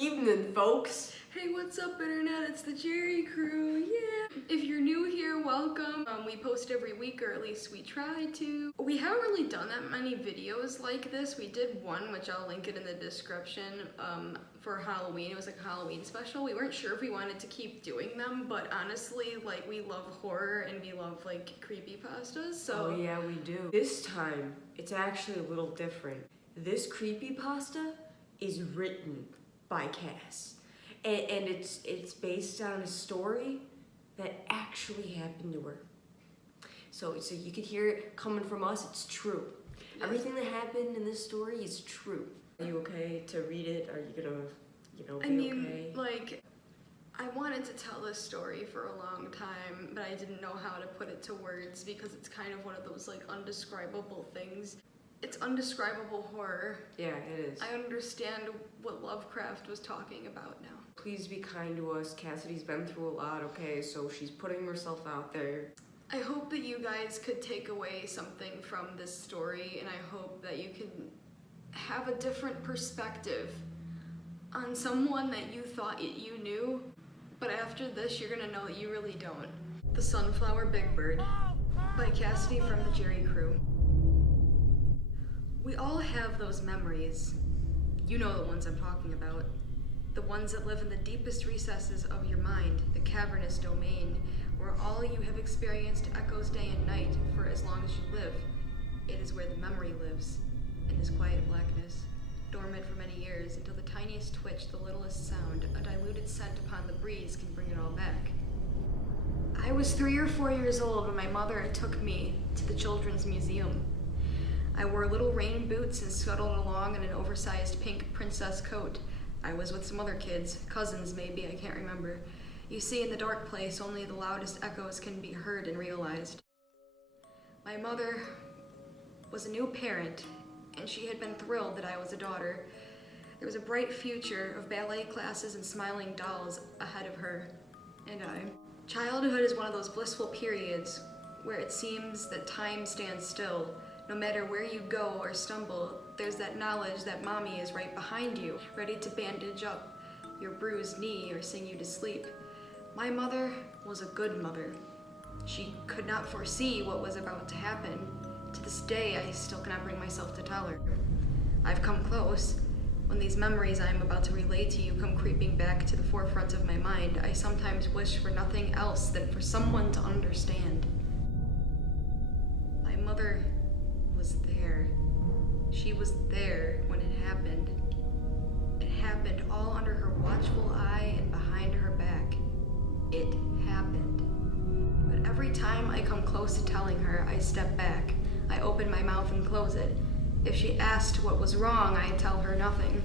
Evening, folks. Hey, what's up, internet? It's the Jerry crew, yeah! If you're new here, welcome. We post every week, or at least we try to. We haven't really done that many videos like this. We did one, which I'll link it in the description, for Halloween. It was like a Halloween special. We weren't sure if we wanted to keep doing them, but honestly, like, we love horror and we love, like, creepypastas, so... Oh yeah, we do. This time, it's actually a little different. This creepypasta is written by Cass. And it's based on a story that actually happened to her. So you could hear it coming from us, it's true. Everything that happened in this story is true. Are you okay to read it? Are you gonna, be okay? Like, I wanted to tell this story for a long time, but I didn't know how to put it to words because it's kind of one of those, like, undescribable things. It's undescribable horror. Yeah, it is. I understand what Lovecraft was talking about now. Please be kind to us. Kassidy's been through a lot, okay? So she's putting herself out there. I hope that you guys could take away something from this story, and I hope that you can have a different perspective on someone that you thought you knew, but after this you're gonna know that you really don't. The Sunflower Big Bird by Kassidy from the Jerry Crew. We all have those memories. You know the ones I'm talking about. The ones that live in the deepest recesses of your mind, the cavernous domain, where all you have experienced echoes day and night for as long as you live. It is where the memory lives, in this quiet blackness, dormant for many years, until the tiniest twitch, the littlest sound, a diluted scent upon the breeze can bring it all back. I was 3 or 4 years old when my mother took me to the Children's Museum. I wore little rain boots and scuttled along in an oversized pink princess coat. I was with some other kids, cousins maybe, I can't remember. You see, in the dark place, only the loudest echoes can be heard and realized. My mother was a new parent, and she had been thrilled that I was a daughter. There was a bright future of ballet classes and smiling dolls ahead of her and I. Childhood is one of those blissful periods where it seems that time stands still. No matter where you go or stumble, there's that knowledge that mommy is right behind you, ready to bandage up your bruised knee or sing you to sleep. My mother was a good mother. She could not foresee what was about to happen. To this day, I still cannot bring myself to tell her. I've come close. When these memories I am about to relay to you come creeping back to the forefront of my mind, I sometimes wish for nothing else than for someone to understand. My mother was there. She was there when it happened. It happened all under her watchful eye and behind her back. It happened. But every time I come close to telling her, I step back. I open my mouth and close it. If she asked what was wrong, I tell her nothing.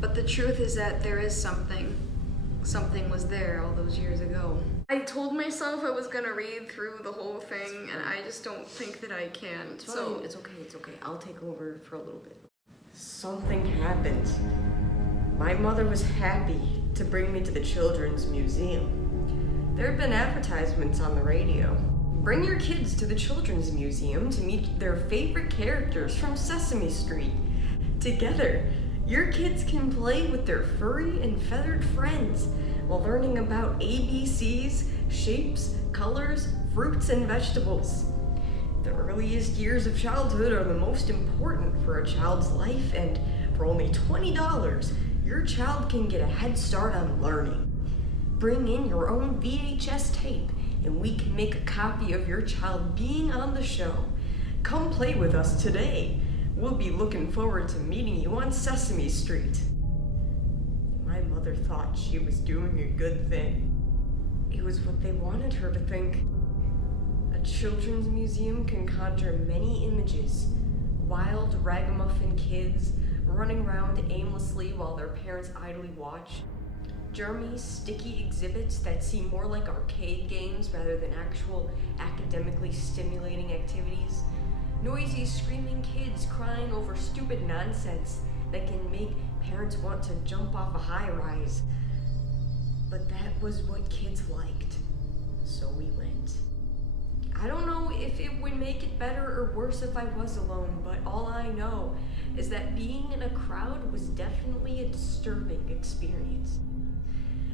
But the truth is that there is something. Something was there all those years ago. I told myself I was gonna read through the whole thing, and I just don't think that I can. It's okay. I'll take over for a little bit. Something happened. My mother was happy to bring me to the Children's Museum. There have been advertisements on the radio. Bring your kids to the Children's Museum to meet their favorite characters from Sesame Street. Together, your kids can play with their furry and feathered friends while learning about ABCs, shapes, colors, fruits, and vegetables. The earliest years of childhood are the most important for a child's life, and for only $20, your child can get a head start on learning. Bring in your own VHS tape, and we can make a copy of your child being on the show. Come play with us today. We'll be looking forward to meeting you on Sesame Street. My mother thought she was doing a good thing. It was what they wanted her to think. A children's museum can conjure many images. Wild ragamuffin kids running around aimlessly while their parents idly watch. Germy, sticky exhibits that seem more like arcade games rather than actual academically stimulating activities. Noisy, screaming kids crying over stupid nonsense that can make parents want to jump off a high-rise. But that was what kids liked, so we went. I don't know if it would make it better or worse if I was alone, but all I know is that being in a crowd was definitely a disturbing experience.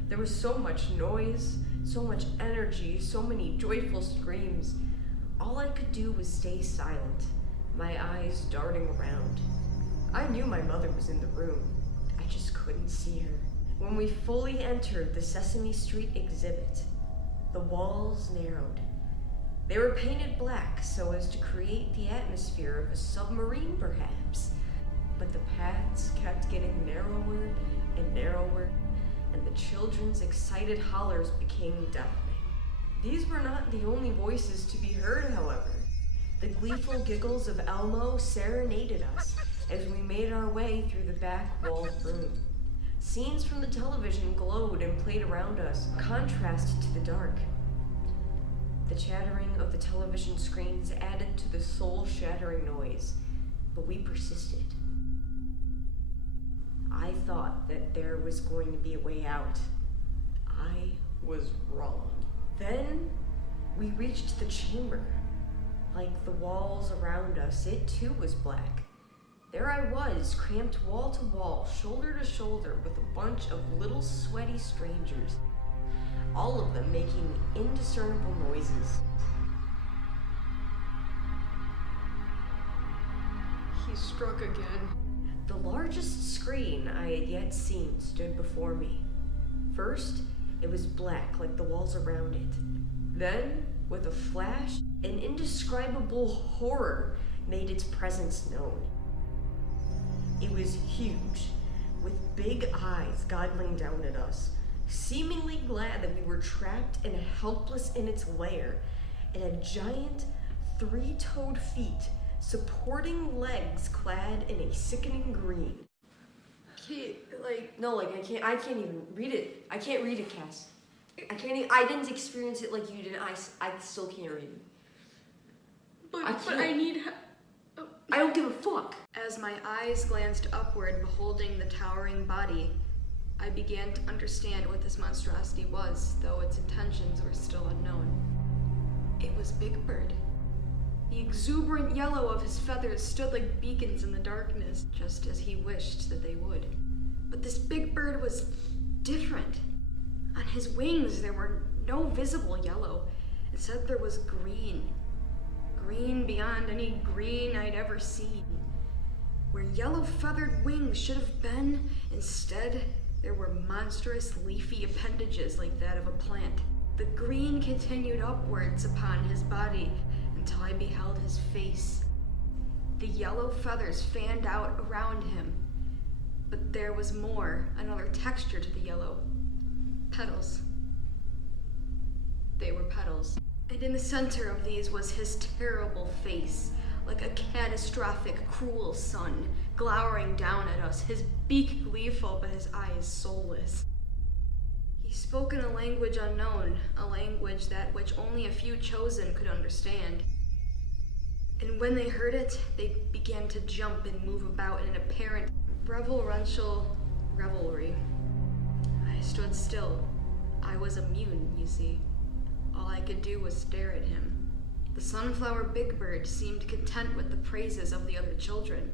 There was so much noise, so much energy, so many joyful screams. All I could do was stay silent, my eyes darting around. I knew my mother was in the room. I just couldn't see her. When we fully entered the Sesame Street exhibit, the walls narrowed. They were painted black so as to create the atmosphere of a submarine, perhaps. But the paths kept getting narrower and narrower, and the children's excited hollers became deafening. These were not the only voices to be heard, however. The gleeful giggles of Elmo serenaded us as we made our way through the back-walled room. Scenes from the television glowed and played around us, contrasted to the dark. The chattering of the television screens added to the soul-shattering noise, but we persisted. I thought that there was going to be a way out. I was wrong. Then we reached the chamber. Like the walls around us, it too was black. There I was, cramped wall to wall, shoulder to shoulder, with a bunch of little sweaty strangers, all of them making indiscernible noises. He struck again. The largest screen I had yet seen stood before me. First, it was black like the walls around it. Then, with a flash, an indescribable horror made its presence known. It was huge, with big eyes goggling down at us, seemingly glad that we were trapped and helpless in its lair, and had giant, three-toed feet supporting legs clad in a sickening green. I can't even read it. I can't read it, Cass. I didn't experience it like you did. I still can't read it. But I need... I don't give a fuck. As my eyes glanced upward, beholding the towering body, I began to understand what this monstrosity was, though its intentions were still unknown. It was Big Bird. The exuberant yellow of his feathers stood like beacons in the darkness, just as he wished that they would. But this Big Bird was different. On his wings there were no visible yellow. Instead there was green. Green beyond any green I'd ever seen. Where yellow feathered wings should have been, instead there were monstrous leafy appendages like that of a plant. The green continued upwards upon his body until I beheld his face. The yellow feathers fanned out around him, but there was more, another texture to the yellow. Petals. They were petals. And in the center of these was his terrible face, like a catastrophic, cruel sun, glowering down at us, his beak gleeful, but his eyes soulless. He spoke in a language unknown, a language that which only a few chosen could understand. And when they heard it, they began to jump and move about in an apparent reverential revelry. I stood still. I was immune, you see. All I could do was stare at him. The sunflower Big Bird seemed content with the praises of the other children,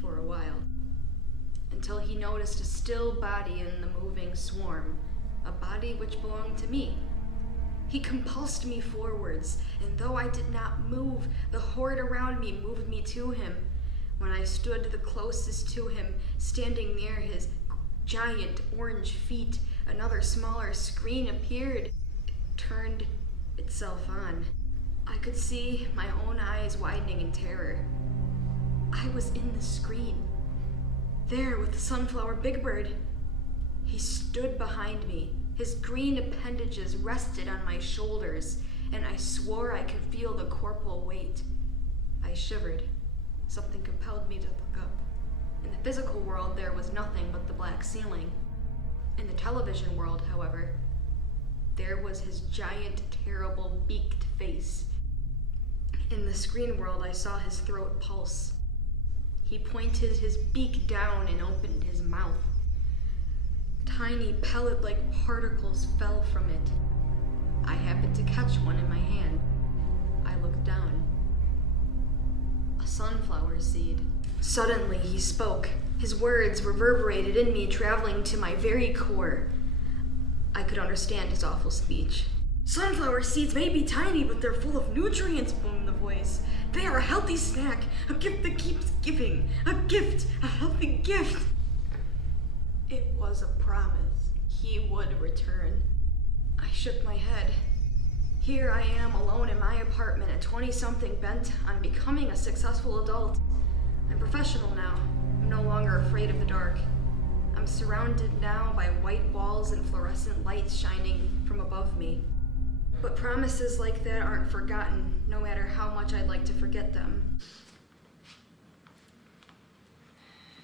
for a while, until he noticed a still body in the moving swarm, a body which belonged to me. He compulsed me forwards, and though I did not move, the horde around me moved me to him. When I stood the closest to him, standing near his giant orange feet, another smaller screen appeared. Turned itself on. I could see my own eyes widening in terror. I was in the screen, there with the sunflower Big Bird. He stood behind me. His green appendages rested on my shoulders, and I swore I could feel the corporal weight. I shivered. Something compelled me to look up. In the physical world, there was nothing but the black ceiling. In the television world, however, there was his giant, terrible, beaked face. In the screen world, I saw his throat pulse. He pointed his beak down and opened his mouth. Tiny pellet-like particles fell from it. I happened to catch one in my hand. looked down. A sunflower seed. Suddenly he spoke. His words reverberated in me, traveling to my very core. I could understand his awful speech. Sunflower seeds may be tiny, but they're full of nutrients, boomed the voice. They are a healthy snack, a gift that keeps giving. A gift, a healthy gift. It was a promise. He would return. I shook my head. Here I am alone in my apartment at 20-something, bent on becoming a successful adult. I'm professional now. I'm no longer afraid of the dark. I'm surrounded now by white walls and fluorescent lights shining from above me. But promises like that aren't forgotten, no matter how much I'd like to forget them.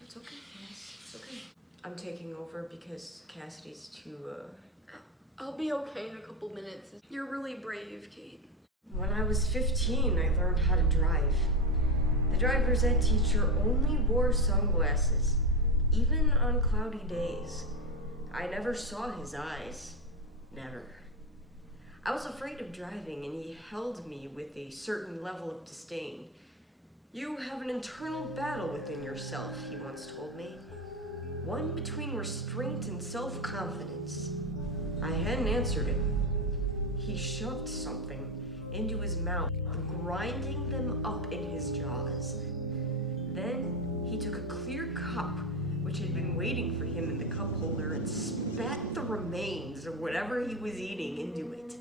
It's okay, Cass. It's okay. I'm taking over because Kassidy's too, I'll be okay in a couple minutes. You're really brave, Kate. When I was 15, I learned how to drive. The driver's ed teacher only wore sunglasses, even on cloudy days. I never saw his eyes. Never. I was afraid of driving, and he held me with a certain level of disdain. You have an internal battle within yourself, he once told me. One between restraint and self-confidence. I hadn't answered him. He shoved something into his mouth, grinding them up in his jaws. Then he took a clear cup, which had been waiting for him in the cup holder, and spat the remains of whatever he was eating into it.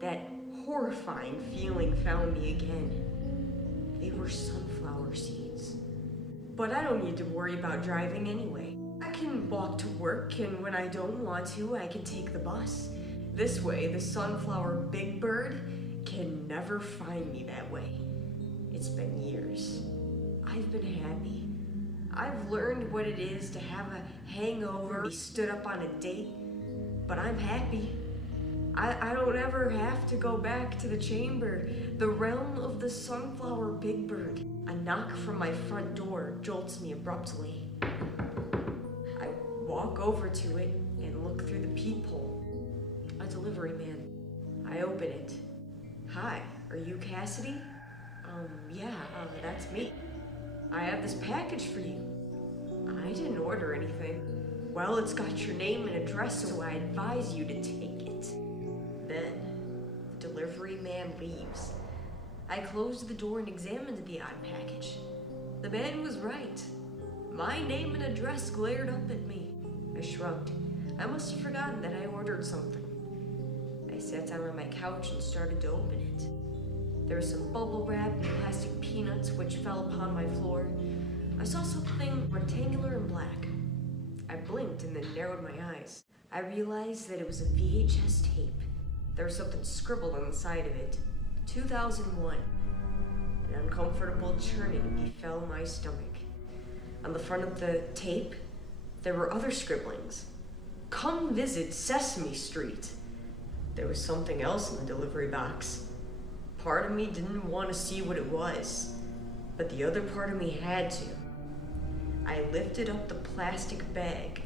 That horrifying feeling found me again. They were sunflower seeds. But I don't need to worry about driving anyway. I can walk to work, and when I don't want to, I can take the bus. This way, the sunflower big bird can never find me that way. It's been years. I've been happy. I've learned what it is to have a hangover, be stood up on a date, but I'm happy. I don't ever have to go back to the chamber, the realm of the sunflower big bird. A knock from my front door jolts me abruptly. I walk over to it and look through the peephole. A delivery man. I open it. Hi, are you Kassidy? Yeah, that's me. I have this package for you. I didn't order anything. Well, it's got your name and address, so I advise you to take it. Then, the delivery man leaves. I closed the door and examined the odd package. The man was right. My name and address glared up at me. I shrugged. I must have forgotten that I ordered something. I sat down on my couch and started to open it. There was some bubble wrap and plastic peanuts which fell upon my floor. I saw something rectangular and black. I blinked and then narrowed my eyes. I realized that it was a VHS tape. There was something scribbled on the side of it. 2001. An uncomfortable churning befell my stomach. On the front of the tape, there were other scribblings. Come visit Sesame Street. There was something else in the delivery box. Part of me didn't want to see what it was, but the other part of me had to. I lifted up the plastic bag.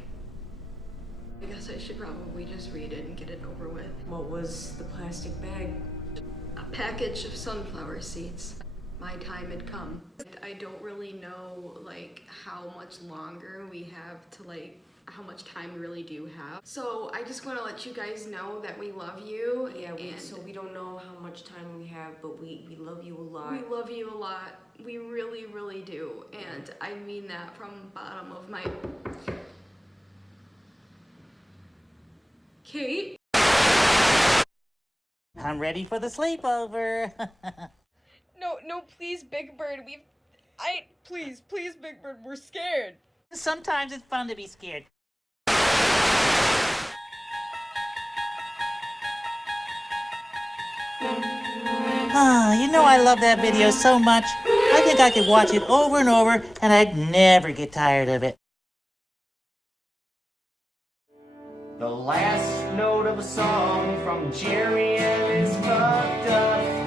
I guess I should probably just read it and get it over with. What was the plastic bag? A package of sunflower seeds. My time had come. I don't really know, how much longer we have to, how much time we really do have. So I just want to let you guys know that we love you. Yeah, so we don't know how much time we have, but we love you a lot. We love you a lot. We really, really do. And I mean that from the bottom of my... Kate? I'm ready for the sleepover. No, please, Big Bird. Please, Big Bird, we're scared. Sometimes it's fun to be scared. You know I love that video so much. I think I could watch it over and over, and I'd never get tired of it. The last note of a song from Jerry and his fucked up